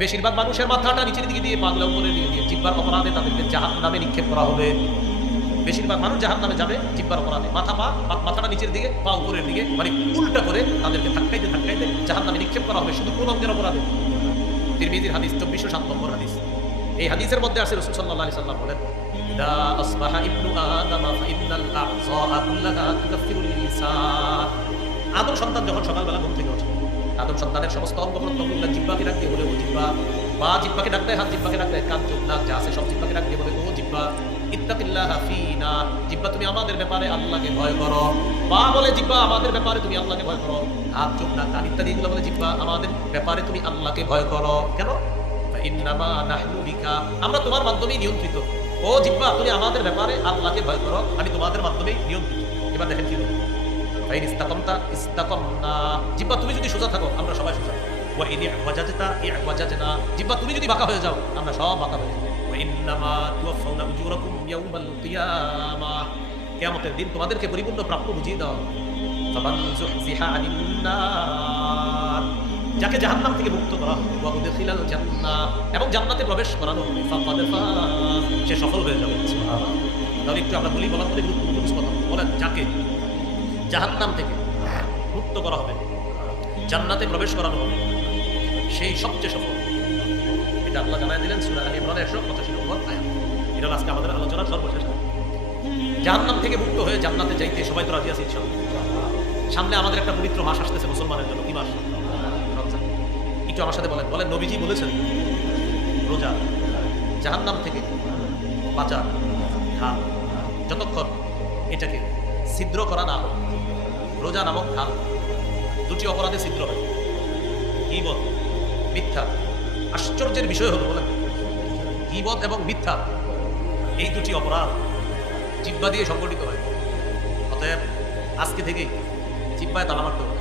বেশিরভাগ মানুষের মাথাটা নিচের দিকে দিয়ে পাগলা উপরে দিয়ে দিয়ে জিব্বার অপরাধে তাদেরকে জাহান নামে নিক্ষেপ করা হবে। বেশিরভাগ মানুষ জাহান নামে যাবে জিব্বার অপরাধে। মাথা পা মাথাটা নিচের দিকে পা উপরের দিকে মানে উল্টা করে তাদেরকে ধাক্কাইতে ধাক্কাইতে জাহান নামে নিক্ষেপ করা হবে শুধু কোন অঙ্গের অপরাধে। তিরমিজির হাদিস চব্বিশশো সাত নম্বর হাদিস। এই হাদিসের মধ্যে আছে রসুল সাল্লাহ আলি সাল্লাম বলেন আদম সন্তান যখন সকালবেলা ঘুম থেকে ওঠে আদম সন্তানের সমস্ত অঙ্গ জিব্বাকে ডাক দিয়ে বলে, ও জিব্বা। বা জিব্বাকে ডাক দেয় হাত জিব্বাকে ডাক দেয় কান, চোখ, নাক, যা আছে সব জিব্বাকে ডাক দিয়ে বলে, ও জিব্বা, ইত্তাকিল্লাহ ফিনা। জিব্বা, তুমি আমাদের ব্যাপারে আল্লাহকে ভয় করো। বা বলে, জিব্বা, আমাদের ব্যাপারে তুমি আল্লাহকে ভয় করো। হাত, চোখ, নাক, কান ইত্যাদি বলে, জিব্বা, আমাদের ব্যাপারে তুমি আল্লাহকে ভয় করো। কেন? আমরা তোমার মাধ্যমেই নিয়ন্ত্রিত। ও জিব্বা, তুমি আমাদের ব্যাপারে আল্লাহকে ভয় করো। আমি তোমাদের মাধ্যমেই নিয়ন্ত্রিত। এবার দেখেন কি জিব্বা, তুমি যদি সোজা থাকো, আমরা সবাই সোজা। জিব্বা, তুমি যদি বাঁকা হয়ে যাও, আমরা সব বাঁকা হয়ে দিন তোমাদেরকে পরিপূর্ণ প্রাপ্য বুঝিয়ে দাও। যাকে জাহান্নাম থেকে মুক্ত করা হবে এবং জান্নাতে প্রবেশ করানো হবে সে সফল হয়ে যাবে তাহলে একটু আমরা বলি বলা পরে গুরুত্বপূর্ণ বলেন, যাকে জাহান্নাম থেকে মুক্ত করা হবে। জান্নাতে প্রবেশ করানো হবে। সেই সবচেয়ে সফল। এটা আল্লাহ জানাই দিলেন সুরা আলী ইমরান একশো পঁচাশি নম্বর এটা আজকে আমাদের আলোচনার সর্বশেষ। জাহান্নাম থেকে মুক্ত হয়ে জান্নাতে যাইতে সবাই তো রাজি আছে সামনে আমাদের একটা পবিত্র মাস আসতেছে মুসলমানের জন্য। কি মাস? একটু আমার সাথে বলেন। বলেন, নবীজি বলেছেন, রোজা, জাহান্নাম থেকে বাঁচা খান যতক্ষণ এটাকে ছিদ্র করা না হয় রোজা নামক খান দুটি অপরাধে ছিদ্র হয়। গিবত, মিথ্যা। আশ্চর্যের বিষয় হলো বলেন। গিবত এবং মিথ্যা, এই দুটি অপরাধ জিব্বা দিয়ে সংগঠিত হয়। অতএব আজকে থেকেই জিব্বায় তালা মারতে হবে।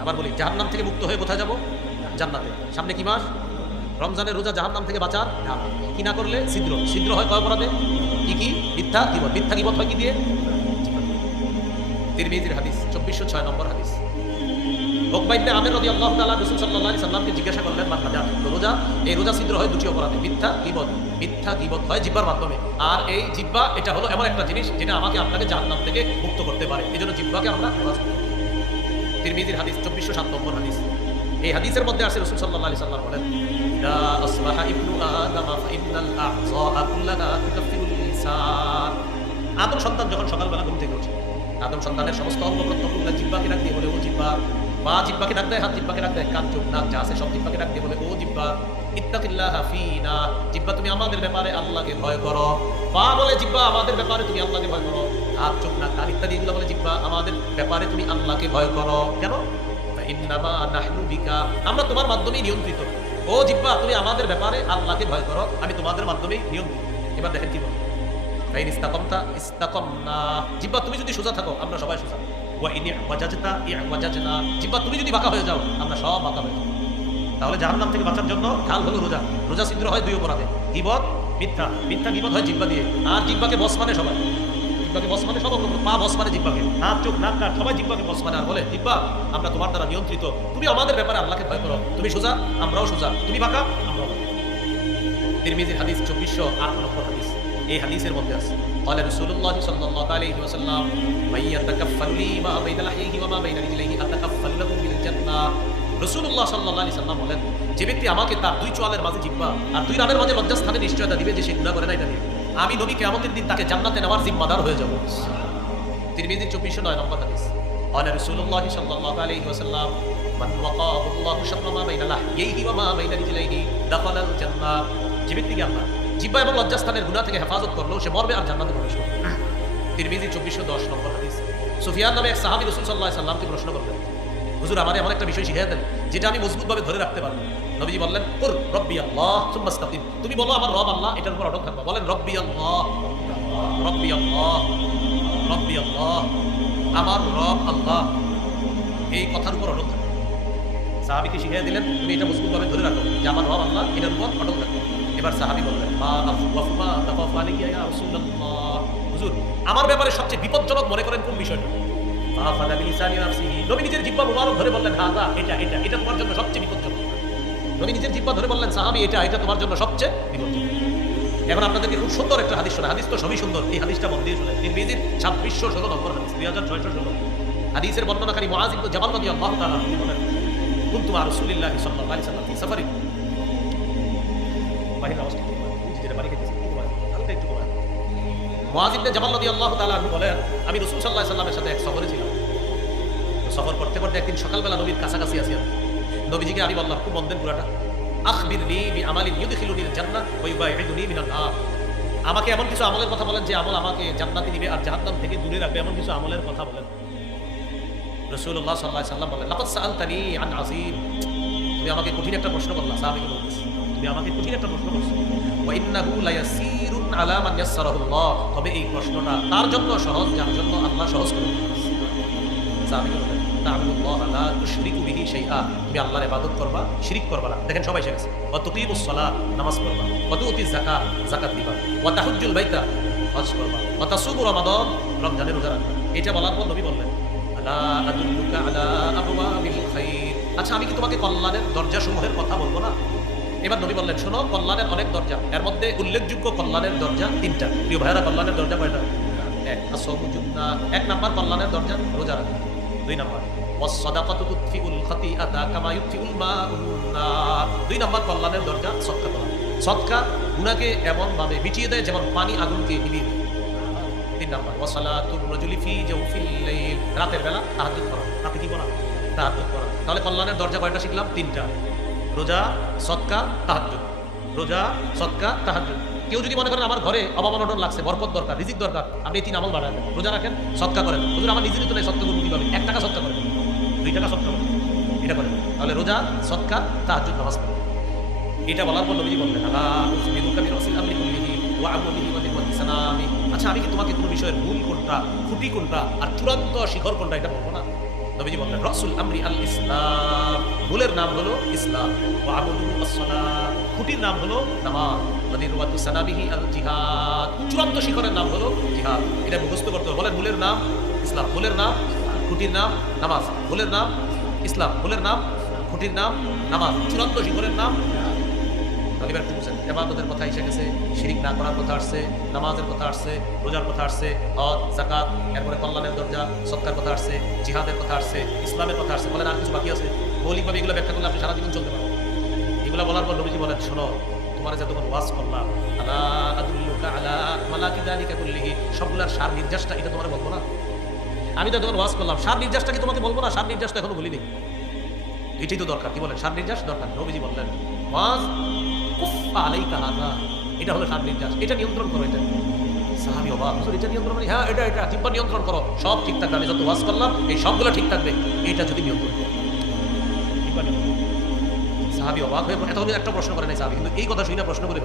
আবার বলি, জাহান্নাম থেকে মুক্ত হয়ে কোথায় যাব? জান্নাতে। সামনে কি মাস? রমজানের রোজা জাহান্নাম থেকে বাঁচার? কি না করলে? ছিদ্র। ছিদ্র হয় কয় অপরাধে? কি কি? মিথ্যা গিবত মিথ্যা গিবত হয় কি দিয়ে? তিরমিজির হাদিস, চব্বিশশো ছয় নম্বর হাদিস। ওকবাইবনে আমের রদি আল্লাহ তাআলা রাসূল আলাইহি সাল্লামকে জিজ্ঞাসা করলেন, মান হাজা রোজা, এই রোজা ছিদ্র হয় দুটি অপরাধে, মিথ্যা গিবত মিথ্যা গিবত হয় জিব্বার মাধ্যমে। আর এই জিব্বা, এটা হলো এমন একটা জিনিস যেটা আমাকে আপনাকে জাহান্নাম থেকে মুক্ত করতে পারে। এই জন্য জিব্বাকে আমরা তিরমিজির হাদিস, চব্বিশশো সাত নম্বর হাদিস। এই হাদিসের মধ্যে আছে রসুল সাল্লাহ সাল্লাম বলেন ইবনু আদামা, ফাইন্নাল আ'যা কুল্লাহা লিসান আদম সন্তান যখন সকালবেলা ঘুম থেকে ওঠে, আদম সন্তানের সমস্ত অঙ্গ প্রত্যঙ্গগুলো জিব্বাকে দিয়ে বলে, ও জিব্বা বা জিব্বাকে ডাক দেয়, হাত জিব্বাকে ডাক দেয়, কান, চোখ, নাক, যা আছে সব জিব্বাকে দিয়ে বলে, ও জিব্বা, ইত্তাকিল্লাহ ফিনা, জিব্বা, তুমি আমাদের ব্যাপারে আল্লাহকে ভয় করো। বা বলে, জিব্বা, আমাদের ব্যাপারে তুমি আল্লাহকে ভয় করো। হাত, চোখ, নাক, কান ইত্যাদি এগুলো বলে, জিব্বা, আমাদের ব্যাপারে তুমি আল্লাহকে ভয় করো। কেন? আমরা তোমার মাধ্যমেই নিয়ন্ত্রিত। ও জিব্বা, তুমি আমাদের ব্যাপারে আল্লাহকে ভয় করো, আমি তোমাদের মাধ্যমেই নিয়ন্ত্রিত। এবার দেখেন কি বলে। ফাইন ইস্তাকামতা ইস্তাকামনা জিব্বা তুমি যদি সোজা থাকো, আমরা সবাই সোজা। ওয়া ইনি ওয়াজাজতা ওয়াজাজনা জিব্বা তুমি যদি বাঁকা হয়ে যাও, আমরা সব বাঁকা হয়ে যাব। তাহলে জাহান্নাম থেকে বাঁচার জন্য ঢাল হলো রোজা। রোজা ছিদ্র হয় দুই অপরাধে গিবত, মিথ্যা। মিথ্যা গিবত হয় জিব্বা দিয়ে। আর জিব্বাকে বস মানে সবাই। জিব্বাকে বস মানে সব পা বস মানে জিব্বাকে। হাত, চোখ, নাক, কান, সবাই জিব্বাকে বস মানে। আর বলে, জিব্বা, আমরা তোমার দ্বারা নিয়ন্ত্রিত। তুমি আমাদের ব্যাপারে আল্লাহকে ভয় করো। তুমি সোজা, আমরাও সোজা। তুমি বাঁকা, আমরাও। তিরমিজির হাদিস চব্বিশশো আট নম্বর হাদিস। এই হাদিসের মধ্যে আছে قال رسول الله صلى الله عليه وسلم من يتكفل لي ما بين لحيه وما بين رجليه اتكفل له بالجنه রসুল্লাহ সাল্লাহ আলি সাল্লাম বলেন যে ব্যক্তি আমাকে তার দুই চোয়ালের মাঝে জিব্বা আর দুই রানের মাঝে লজ্জাস্থানে নিশ্চয়তা দিবে যে সে গুণা করে না এটা নিয়ে আমি নবী কেমতের দিন তাকে জান্নাতে নেওয়ার জিম্মাদার হয়ে যাব তিরমিজি চব্বিশশো নয় নম্বর হাদিস قال رسول الله صلى الله عليه وسلم من وقاه الله شر ما بين لحييه وما بين رجليه دخل الجنة যে ব্যক্তিকে আমরা জিব্বা এবং লজ্জাস্থানের গুণা থেকে হেফাজত করল সে মরবে আর জান্নাতে প্রবেশ করবে তিরমিজি চব্বিশশো দশ নম্বর হাদিস। সুফিয়ান নামে এক সাহাবি রসুল সাল্লাহ সাল্লামকে প্রশ্ন করলেন, হুজুর, আমার এমন একটা বিষয় শিখিয়ে দেন, যেটা আমি মজবুতভাবে ধরে রাখতে পারব নবীজি বললেন ওর রব্বি আল্লাহ সুম্মাস্তাকিম তুমি বলো, আমার রব আল্লাহ? এটার উপর অটক থাকবা। বলেন, রব্বি আল্লাহ। রব্বি আল্লাহ। রব্বি আল্লাহ। আমার রব আল্লাহ। এই কথার উপর অটক থাকবে। সাহাবিকে শিখিয়ে দিলেন, তুমি এটা মজবুতভাবে ধরে রাখো যে আমার রব আল্লাহ, এটার উপর অটক থাকবে। এবার সাহাবি বললেন আমার ব্যাপারে সবচেয়ে বিপজ্জনক মনে করেন কোন বিষয়টা? নবী ধরে বললেন এটা তোমার জন্য সবচেয়ে ধরে বললেন এটা তোমার জন্য সবচেয়ে খুব সুন্দর একটা হাদিস হাদিস তো সবই সুন্দর, এই হাদিসটা দিয়ে হাদিসের বর্ণনাকারী তাআলা তিনি বলেন ফি মুআজ ইবনে জাবাল রাদিয়াল্লাহু তাআলা বলেন, আমি রসুল সাল্লাহ সাল্লামের সাথে এক সফরে ছিলাম। সফর করতে করতে একদিন সকালবেলা নবীর কাছাকাছি আসি আমি। নবীজিকে আমি বললাম, খুব বন্ধেন পুরাটা। আখবিরনি বি আমালিন ইউদখিলুনি জান্নাহ ওয়া ইউবাইদুনি মিনান নার আমাকে এমন কিছু আমলের কথা বলেন, যে আমল আমাকে জান্নাতে দিবে আর জাহান্নাম থেকে দূরে রাখবে, এমন কিছু আমলের কথা বলেন। রাসূলুল্লাহ সাল্লাল্লাহু সাল্লাম বলেন, লাকাদ সাআলতানি আন আযীম। তুমি আমাকে কঠিন একটা প্রশ্ন করলা, সাহাবীকে তুমি আমাকে কঠিন একটা প্রশ্ন করছ। ওয়া ইন্নাহু লায়াসিরুন তবে এই প্রশ্নটা তার জন্য সহজ, যার জন্য আল্লাহ সহজ করে খাইর। আচ্ছা আমি কি তোমাকে কল্যাণের দরজা সমূহের কথা বলব না? এবার নবী বললেন, শোনো, কল্যাণের অনেক দরজা। এর মধ্যে উল্লেখযোগ্য কল্যাণের দরজা তিনটা। প্রিয় ভাইয়েরা, কল্যাণের দরজা কয়টা? এক এক নাম্বার কল্যাণের দরজা, রোজা রাখা। দুই নাম্বার দুই কল্যাণের দরজা মিটিয়ে দেয় যেমন পানি দেয়। তিন নাম্বার ফি রাতের বেলা করা তাহলে কল্যাণের দরজা কয়টা শিখলাম? তিনটা। রোজা, সৎকা, তাহাজ্জুদ। রোজা, সৎকা, তাহাজ্জুদ। কেউ যদি মনে করেন আমার ঘরে অভাব অনটন লাগছে, বরকত দরকার, রিজিক দরকার, আপনি তিন আমল বাড়ান রোজা রাখেন, সৎকা করেন। হুজুর, আমার নিজেরই তো নাই সৎকা করব কীভাবে এক টাকা সৎকা করেন। দুই টাকা সৎকা করেন। এটা করেন। তাহলে রোজা, সৎকা, তাহাজ্জুদ, নামাজ পড়েন। এটা বলার পর নবীজি বললেন আচ্ছা আমি কি তোমাকে কোনো বিষয়ের মূল কোনটা, খুঁটি কোনটা আর চূড়ান্ত শিখর কোনটা এটা বলব না? নবীজি বললেন, রসুল আমরি আল ইসলাম মূলের নাম হলো ইসলাম। খুঁটির নাম হলো নামাজ। ওয়া আল জিহাদ চূড়ান্ত শিখরের নাম হলো জিহাদ। এটা মুখস্থ করতে বলেন, মূলের নাম ইসলাম, মূলের নাম খুঁটির নাম নামাজ, মূলের নাম ইসলাম, মূলের নাম খুঁটির নাম নামাজ। চূড়ান্ত শিখরের নাম এবাদতের কথা এসে গেছে, শিরিক না করার কথা আসছে, নামাজের কথা আসছে, রোজার কথা আসছে, হজ জাকাত এরপরে কল্যাণের দরজা, সৎকার কথা আসছে, জিহাদের কথা আসছে, ইসলামের কথা আসছে, বলেন আর কিছু বাকি আছে? মৌলিকভাবে এগুলো ব্যাখ্যা করলে আপনি সারা জীবন চলতে পারবেন। এগুলো বলার পর নবীজি বলেন, শোনো, তোমার যে তখন ওয়াজ করলাম সবগুলার সার নির্যাসটা এটা তোমার বলব না? আমি তো তখন ওয়াজ করলাম, সার নির্যাসটা কি তোমাকে বলব না? সার নির্যাস তো এখনও বলিনি এটাই তো দরকার, কি বলেন? সার নির্যাস দরকার, নবীজি বললেন। ওয়াজ এটা হলো নির্যাস। এটা নিয়ন্ত্রণ করো এটা। সাহাবী অবাক। এটা নিয়ন্ত্রণ মানে হ্যাঁ এটা এটা নিয়ন্ত্রণ করো। সব ঠিক থাকবে, আমি যত করলাম, এই সবগুলো ঠিক থাকবে। এটা যদি নিয়ন্ত্রণ করো। সাহাবী অবাক হয়ে একটা প্রশ্ন করে নাই সাহাবী, কিন্তু এই কথা শুনে প্রশ্ন করে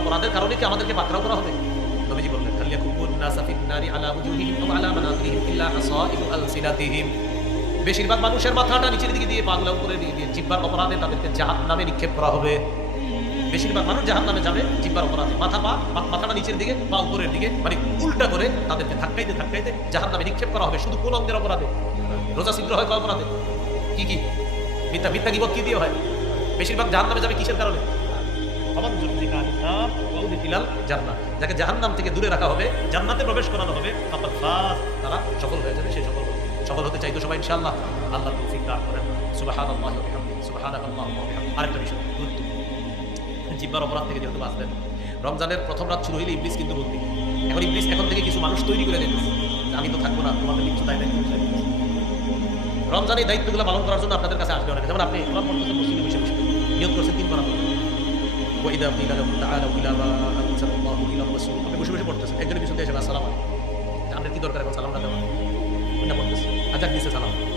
অপরাধের কারণে কি আমাদেরকে পাকড়াও করা হবে? নবীজি বললেন কাল ইয়াকুবুন নাসা ফিন নারি আলা ওয়া আলা ইল্লা বেশিরভাগ মানুষের মাথাটা নিচের দিকে দিয়ে পাগলা উপরে দিয়ে দিয়ে জিব্বার অপরাধে তাদেরকে জাহান নামে নিক্ষেপ করা হবে। বেশিরভাগ মানুষ জাহান নামে যাবে জিব্বার অপরাধে। মাথা পা মাথাটা নিচের দিকে বা উপরের দিকে মানে উল্টা করে তাদেরকে ধাক্কাইতে ধাক্কাইতে জাহান নামে নিক্ষেপ করা হবে শুধু কোন অঙ্গের অপরাধে। রোজা ছিদ্র হয় অপরাধে? কি কি? মিথ্যা মিথ্যা গিবত কি দিয়ে হয়? বেশিরভাগ জাহান নামে যাবে কিসের কারণে? যাকে জাহান্নাম থেকে দূরে রাখা হবে, জান্নাতে প্রবেশ করানো হবে তারা সফল হয়ে যাবে সেই সফল। সফল হতে চাই তো সবাই ইনশাআল্লাহ। আল্লাহ তৌফিক দান করেন। বিহামদিহি। সুবহানাকাল্লাহুম্মা ওয়া বিহামদিহি। আরেকটা বিষয়, গুরুত্বপূর্ণ। জিব্বার অপরাধ থেকে যেহেতু বাঁচবেন রমজানের প্রথম রাত শুরু হইলে ইবলিস কিন্তু বন্দি এখন ইবলিস এখন থেকে কিছু মানুষ তৈরি করে দিতেছে আমি তো থাকব না, তোমাদের কিছু তাই দায়িত্ব বুঝাই দিতেছে। রমজান এই দায়িত্বগুলো পালন করার জন্য আপনাদের কাছে আসবে অনেকে। যেমন আপনি কোরআন পড়তেছেন মসজিদে বসে নিয়োগ করছেন তিন পড়বেন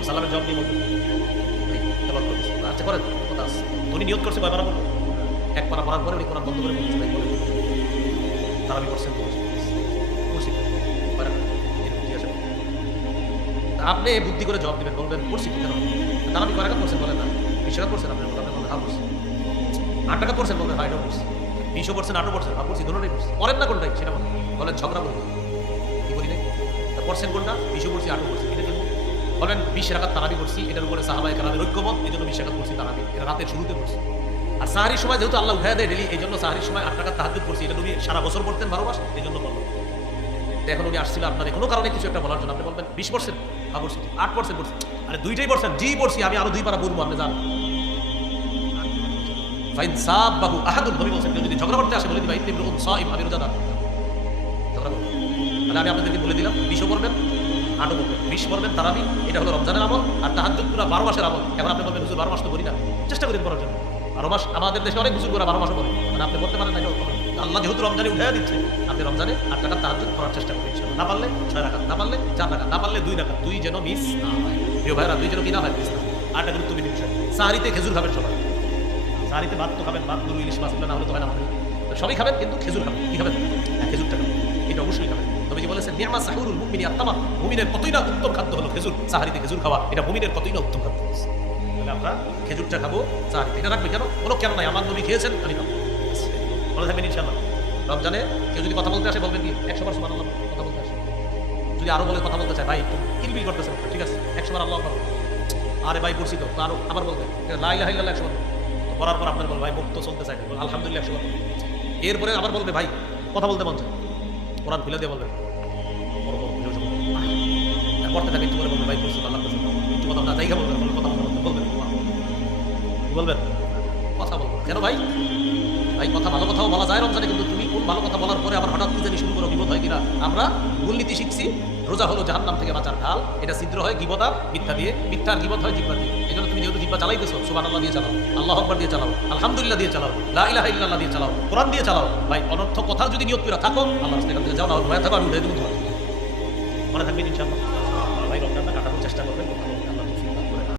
সালামের এই, তেলাওয়াত করতেছে। আচ্ছা করেন কথা আছে। উনি নিয়োগ করছে কয় পারা বলব এক পারা পড়ার পরে উনি বন্ধ করে বলতেছে তাই বলে তারা আমি করছেন বলছে। করছি আপনি বুদ্ধি করে জবাব দিবেন বলবেন করছি কেন? তারা আমি কয়েকটা করছেন বলেন না? বিশ্বকাপ করছেন আপনি বলেন আপনি বলেন হ্যাঁ করছি আট টাকা পড়ছেন বলবেন হ্যাঁ এটা করছি বিশও পড়ছেন আটও পড়ছেন হ্যাঁ করছি দুটোটাই করছি করেন না কোনটাই সেটা বলেন। ঝগড়া করবেন কি করি নাই পড়ছেন কোনটা? বিশও পড়ছি আটও পড়ছি। বলেন, বিশ রাখাত তারাবি করছি এটার উপরে সাহাবাই কালামের ঐক্যমত এই জন্য বিশ রাখাত করছি তারাবি। এটা রাতের শুরুতে করছি আর সাহারির সময় যেহেতু আল্লাহ উঠায় দেয় ডেলি এই জন্য সাহারির সময় আট টাকা তাহাজ করছি এটা উনি সারা বছর পড়তেন বারো মাস এই জন্য বললাম এখন উনি আসছিল আপনার, কোনো কারণে কিছু একটা বলার জন্য, আপনি বলবেন, বিশ পার্সেন্ট হ্যাঁ পড়ছি। আট পার্সেন্ট পড়ছি। আরে দুইটাই পার্সেন্ট জি, পড়ছি, আমি আরও দুই পারা বলব, আপনি জান ফাইন সাব বাহু আহাদুল নবী বলছেন যদি ঝগড়া করতে আসে, বলে দিবা, ইবনে সাইম আমি রোজাদার ঝগড়া করবেন তাহলে আমি আপনাদেরকে বলে দিলাম, বিশও পড়বেন। আটও পড়বেন বিশ পড়বেন তারাবি, এটা হলো রমজানের আমল, আর তাহাজ্জুদ পুরো বারো মাসের আমল। এখন আপনি বলবেন, হুজুর, বারো মাস তো করি না। চেষ্টা করেন করার জন্য। বারো মাস আমাদের দেশে অনেক হুজুর করে বারো মাসও করে মানে আপনি করতে পারেন না আল্লাহ যেহেতু রমজানে উঠে দিচ্ছে, আপনি রমজানে আট টাকা তাহাজ্জুদ করার চেষ্টা করবেন ইনশাআল্লাহ। না পারলে ছয় রাখা না পারলে চার রাখা না পারলে দুই রাখা দুই যেন মিস না হয়। প্রিয় ভাইরা দুই যেন কি না হয়, মিস না। আটটা গুরুত্বপূর্ণ বিষয় সাহারিতে খেজুর খাবেন সবাই। সাহারিতে ভাত তো খাবেন, ভাত, গরু, ইলিশ, মাছ না হলে তো হয় না সবই খাবেন, কিন্তু খেজুর খাবেন। কি খাবেন? বলেছেন নিয়ামা সাহুরুল মুমিনি আত্মামা, মুমিনের কতই না উত্তম খাদ্য হলো খেজুর, সাহারিতে খেজুর খাওয়া, এটা মুমিনের কতই না উত্তম খাদ্য তাহলে আমরা খেজুরটা খাব, সাহারিতে, এটা রাখবে কেন? কোনো কেন নাই আমার নবী খেয়েছেন, আমি খাব। ভালো থাকবেন ইনশাল্লাহ রমজানে কেউ যদি কথা বলতে আসে, বলবেন কি? একশো বার সুমান কথা বলতে আসে। যদি আরও বলে কথা বলতে চায়, ভাই, একটু কিলবিল করতেছেন ঠিক আছে? একশো বার আল্লাহ। আরে ভাই, পড়ছি তো আরও আবার বলবেন লাই লাহ একশো বার। পড়ার পর আপনার বল ভাই মুক্ত চলতে চাই আলহামদুলিল্লাহ একশো এরপরে আবার বলবে, ভাই, কথা বলতে মন চায় কোরআন খুলে দিয়ে বলবে। পড়তে থাকে একটু করে বলবে ভাই পড়ছি আল্লাহ কাছে একটু কথা না জায়গা বলবেন বলবেন, কথা বলতে বলবেন বলবেন? কথা বলবেন কেন ভাই? ভাই কথা ভালো কথাও বলা যায় রমজানে কিন্তু তুমি কোন ভালো কথা বলার পরে আবার হঠাৎ কি জানি শুরু করো বিপদ হয় কিনা? আমরা মূলনীতি শিখছি রোজা হলো জাহান্নাম থেকে বাঁচার ঢাল এটা ছিদ্র হয় গিবতা মিথ্যা দিয়ে মিথ্যার গিবত হয় জিব্বা দিয়ে। এই জন্য তুমি যেহেতু জিব্বা চালাইতেছো সুবান আল্লাহ দিয়ে চালাও আল্লাহ আকবর দিয়ে চালাও আলহামদুলিল্লাহ দিয়ে চালাও লা ইলাহা ইল্লাল্লাহ দিয়ে চালাও কোরআন দিয়ে চালাও। ভাই অনর্থ কথা যদি নিয়ত করে থাকো আল্লাহ রাস্তায় থেকে যাও না ভয় থাকো আমি উঠে দেবো তোমার। মনে থাকবেন ইনশাআল্লাহ? estamos